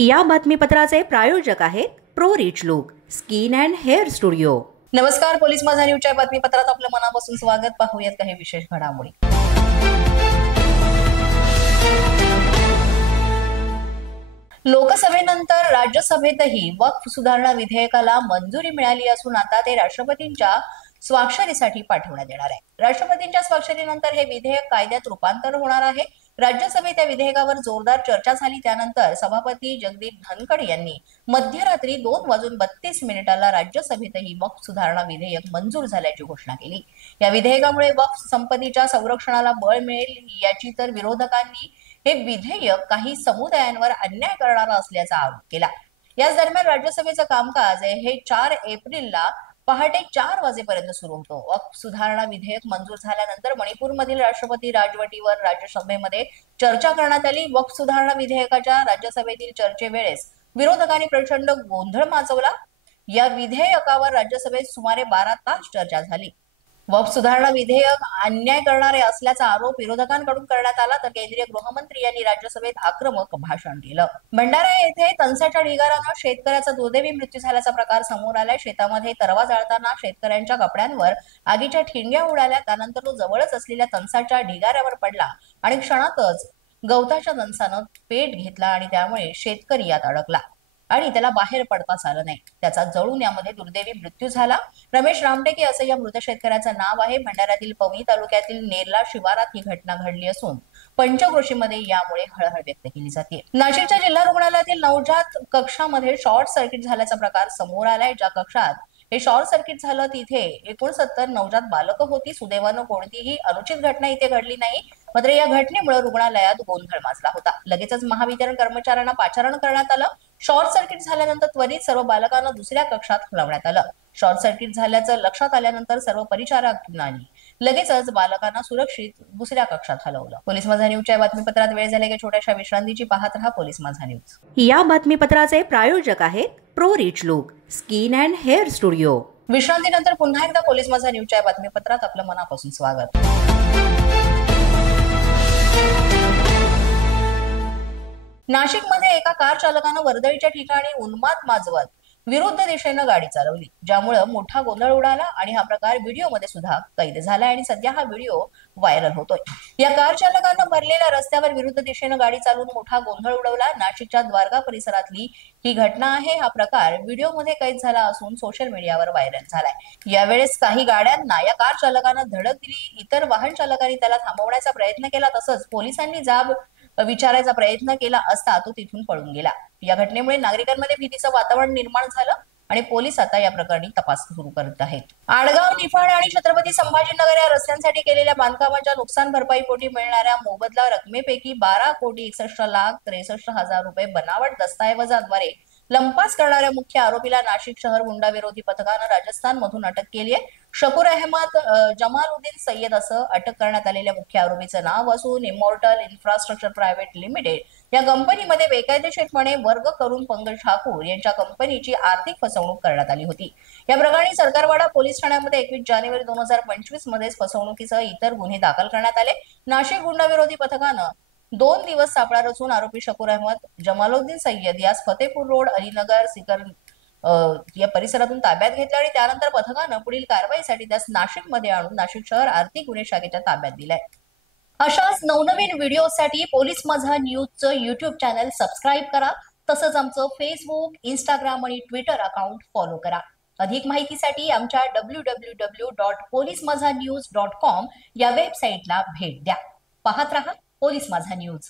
या बातमीपत्राचे प्रायोजक आहेत pro rich look skin and hair studio. नमस्कार, पोलीस माझा न्यूजच्या बातमीपत्रात आपलं मनापासून स्वागत। पाहूयात काही विशेष घडामोडी। लोकसभेनंतर राज्यसभेतही वक्फ सुधारणा विधेयकाला मंजुरी मिळाली असून आता ते राष्ट्रपतींच्या स्वाक्षरीसाठी पाठवण्यात येणार आहे। राष्ट्रपतींच्या स्वाक्षरीनंतर हे विधेयक कायद्यात रूपांतर होणार आहे। राज्यसभेत या विधेयकावर जोरदार चर्चा झाली। त्यानंतर सभापती जगदीप धनखड यांनी मध्यरात्री 2:32 राज्यसभेतही वक्फ सुधारणा विधेयक मंजूर झाल्याची घोषणा केली। या विधेयकामुळे वक्फ संपत्तीच्या संरक्षणाला बळ मिळेल, याची तर विरोधकांनी हे विधेयक काही समुदायांवर अन्याय करणारा असल्याचा आरोप केला। याच दरम्यान राज्यसभेचं कामकाज हे 4 एप्रिलला पहाटे 4 वाजेपर्यंत सुरू होतो। वक्फ सुधारणा विधेयक मंजूर झाल्यानंतर मणिपूरमधील राष्ट्रपती राजवटीवर राज्यसभेमध्ये चर्चा करण्यात आली। वक्फ सुधारणा विधेयकाच्या राज्यसभेतील चर्चेवेळेस विरोधकांनी प्रचंड गोंधळ माजवला। या विधेयकावर राज्यसभेत सुमारे 12 तास चर्चा झाली। वक्फ सुधारणा विधेयक अन्याय करणारे असल्याचा आरोप विरोधकांकडून करण्यात आला, तर केंद्रीय गृहमंत्री यांनी राज्यसभेत आक्रमक भाषण केलं। भंडारा येथे तणसाच्या ढिगारानं शेतकऱ्याचा दुर्दैवी मृत्यू झाल्याचा प्रकार समोर आलाय। शेतामध्ये तरवा जाळताना शेतकऱ्यांच्या कपड्यांवर आगीच्या ठिणग्या उडाल्या। त्यानंतर तो जवळच असलेल्या तणसाच्या ढिगाऱ्यावर पडला आणि क्षणातच गवताच्या तणसानं पेट घेतला आणि त्यामुळे शेतकरी यात अडकला आणि त्याला बाहेर पडताच आलं नाही। त्याचा जळून यामध्ये दुर्दैवी मृत्यू झाला। रमेश रामटेके असं या मृत शेतकऱ्याचं नाव आहे। भंडाऱ्यातील पवनी तालुक्यातील नेरला शिवारात ही घटना घडली असून पंचक्रोशीमध्ये यामुळे हळहळ व्यक्त केली जाते। नाशिकच्या जिल्हा रुग्णालयातील नवजात कक्षामध्ये शॉर्ट सर्किट झाल्याचा प्रकार समोर आलाय। ज्या कक्षात हे शॉर्ट सर्किट झालं तिथे 69 नवजात बालकं होती। सुदैवानं कोणतीही अनुचित घटना इथे घडली नाही, मात्र या घटनेमुळे रुग्णालयात गोंधळ माजला होता। लगेचच महावितरण कर्मचाऱ्यांना पाचारण करण्यात आलं। शॉर्ट सर्किट झाल्यानंतर त्वरित सर्व बालकांना दुसऱ्या कक्षात हलवण्यात आलं। शॉर्ट सर्किट झाल्याचं लक्षात आल्यानंतर सर्व परिचारकांनी लगेचच बालकांना सुरक्षित दुसऱ्या कक्षात हलवलं। पोलीस माझा न्यूजच्या बातमीपत्रात वेळ झाले की छोट्याशा विश्रांतीची पाहत रहा पोलीस माझा न्यूज। या बातमीपत्राचे प्रायोजक आहेत pro rich look skin and hair studio. विश्रांतीनंतर पुन्हा एकदा पोलीस माझा न्यूजच्या बातमीपत्रात आपलं मनापासून स्वागत। नाशिकमध्ये एका कार चालकानं वर्दळीच्या ठिकाणी उन्माद माजवत विरुद्ध दिशेनं गाडी चालवली, ज्यामुळे मोठा गोंधळ उडाला आणि हा प्रकार व्हिडिओमध्ये सुद्धा कैद झाला आणि सध्या हा व्हिडिओ व्हायरल होतोय। या कार चालकानं भरलेल्या रस्त्यावर विरुद्ध दिशेनं गाडी चालवून मोठा गोंधळ उडवला। नाशिकच्या द्वारका परिसरातली ही घटना आहे। हा प्रकार व्हिडिओमध्ये कैद झाला असून सोशल मीडियावर व्हायरल झालाय। यावेळेस काही गाड्यांना या कार चालकानं धडक दिली। इतर वाहन चालकांनी त्याला थांबवण्याचा प्रयत्न केला, तसंच पोलिसांनी जाब विचारायचा प्रयत्न केला असता तो तिथून पळून गेला। या घटनेमुळे नागरिकांमध्ये भीतीचं वातावरण निर्माण झालं आणि पोलीस आता या प्रकरणी तपास सुरू करत आहेत। आडगाव, निफाड आणि छत्रपती संभाजीनगर या रस्त्यांसाठी केलेल्या बांधकामाच्या नुकसान भरपाईपोटी मिळणाऱ्या मोबदला रकमेपैकी 12,63,63,000 रुपये बनावट दस्तऐवजाद्वारे लंपास करणाऱ्या मुख्य आरोपीला नाशिक शहर गुंडाविरोधी पथकानं राजस्थान मधून अटक केली आहे। शकूर अहमद जमालुद्दीन सय्यद असं अटक करण्यात आलेल्या मुख्य आरोपीचं नाव असून इमॉर्टल इन्फ्रास्ट्रक्चर प्रायव्हेट लिमिटेड या कंपनीमध्ये बेकायदेशीरपणे वर्ग करून पंकज ठाकूर यांच्या कंपनीची आर्थिक फसवणूक करण्यात आली होती। या प्रकरणी सरकारवाडा पोलीस ठाण्यामध्ये 21 जानेवारी 2025 मध्ये फसवणुकीसह इतर गुन्हे दाखल करण्यात आले। नाशिक गुंडाविरोधी पथकानं 2 दिवस सापळा रचून आरोपी शकूर अहमद जमालुद्दीन सय्यद यास फतेपूर रोड, अलीनगर, सिकर या परिसरातून ताब्यात घेतले आणि त्यानंतर पथकानं पुढील कारवाईसाठी त्यास नाशिकमध्ये आणून नाशिक शहर आर्थिक गुन्हे शाखेच्या ताब्यात दिलाय। अशाच नवनवीन व्हिडिओसाठी पोलीस माझा न्यूजचं YouTube चॅनल सबस्क्राईब करा, तसंच आमचं फेसबुक, इंस्टाग्राम आणि ट्विटर अकाउंट फॉलो करा। अधिक माहितीसाठी आमच्या www.polismazhanews.com या वेबसाईटला भेट द्या। पाहत रहा पोलीस माझा न्यूज।